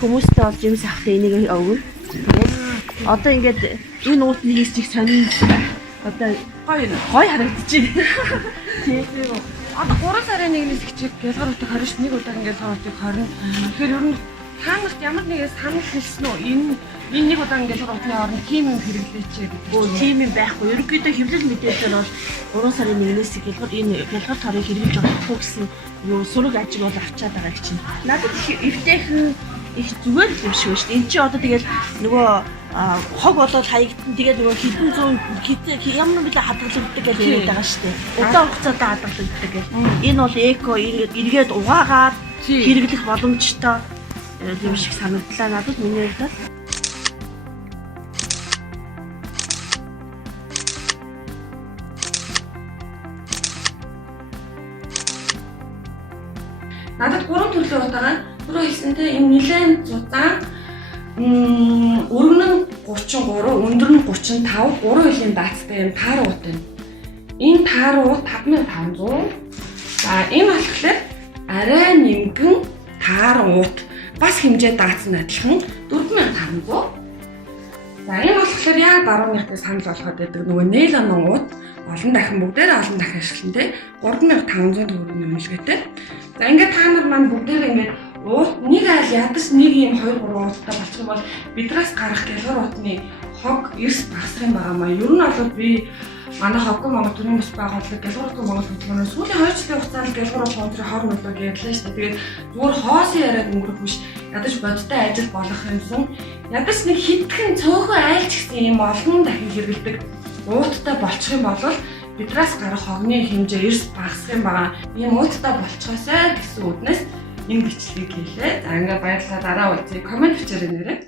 хүмүүстэй болж юмс авах энийг өгнө. Тэгээд одоо ингээд энэ уутны хийсчих сонин одоо гоё харагдчихэв. Тийм. Одоо 3 сарын 1-ээс хичээл гялгаруудыг 21 удаа ингээд саруудыг 20. Тэгэхээр ер нь та нарт ямар нэгээс санал хэлсэн үү? Энэ нэг удаа ингээд саруудны орнд тим юм хэрэглээч гэдэг. Тим юм байхгүй. Ерөнхийдөө хэвлэл мэдээлэлээр бол 3 сарын 1-ээс гялгар энэ гялгар тарыг хэрэглэж болохгүй гэсэн юу сураг ажиг бол авчаад байгаа гэж чинь. Надад эвтэйхэн их зүгээр юм шиг байна шүү дээ. Энд чи одоо тэгэл нөгөө хог болоод хаягдсан тэгээд нөгөө хэдэн зуун ямар нэгэн хадгалагддаг гэж яриад байгаа шүү дээ. Удаан хугацаанд хадгалагддаг гэж. Энэ бол эко эргээд угаагаад хэрэглэх боломжтой юм шиг санагдлаа надад миний хувьд. Надад 3 төрлийн ут байгаа. Түрүү хэлсэнтэй энэ нэлээд зузаан өргөн нь 33, өндөр нь 35, 3 жилийн даацтай юм таар ут байна. Энэ таар ут 5500. За энэ болохоор арай нингэн таар ут бас хэмжээ даацсан адилхан 4500. За энэ болохоор яг барууныхтай санал болгоод байдаг нөгөө нейлон ут олон дахин бүгдээрээ олон дахин ашиглан тэ 3500 төгрөгийн үнэлгээтэй. За ингээд та нар маань бүгдээрээ ингээд уут нэг айл ядаж нэг юм 2 3 ууттай болчих юм бол бидраас гарах гялгар уутны хог эрс багасах юм байгаа маа. Ер нь бол би манай хоггүй Монгол төрийн бас байгууллага гялгар уутны Монгол хөтөлбөрөөр сүүлийн 2 жилийн хугацаанд гялгар уут өндөр хорн болоо гэрлээ шүү дээ. Тэгээд зүгээр хоосон яриад өнгөрөх биш. Ядаж бодтой ажил болох юмсан. Ядаж нэг хитгэн цөөхөн айлч гэсэн юм олон дахин хэрэгэлдэг ууттай болчих юм бол бидраас гарах хогны хэмжээ эрс багасах юм байгаа. Ийм ууттай болчихоосай гэсэн үднэс энэ бичлэгийг хийлээ. За ингээд баярлалаа. Дараа үеийг комент бичээрэй нэрээ.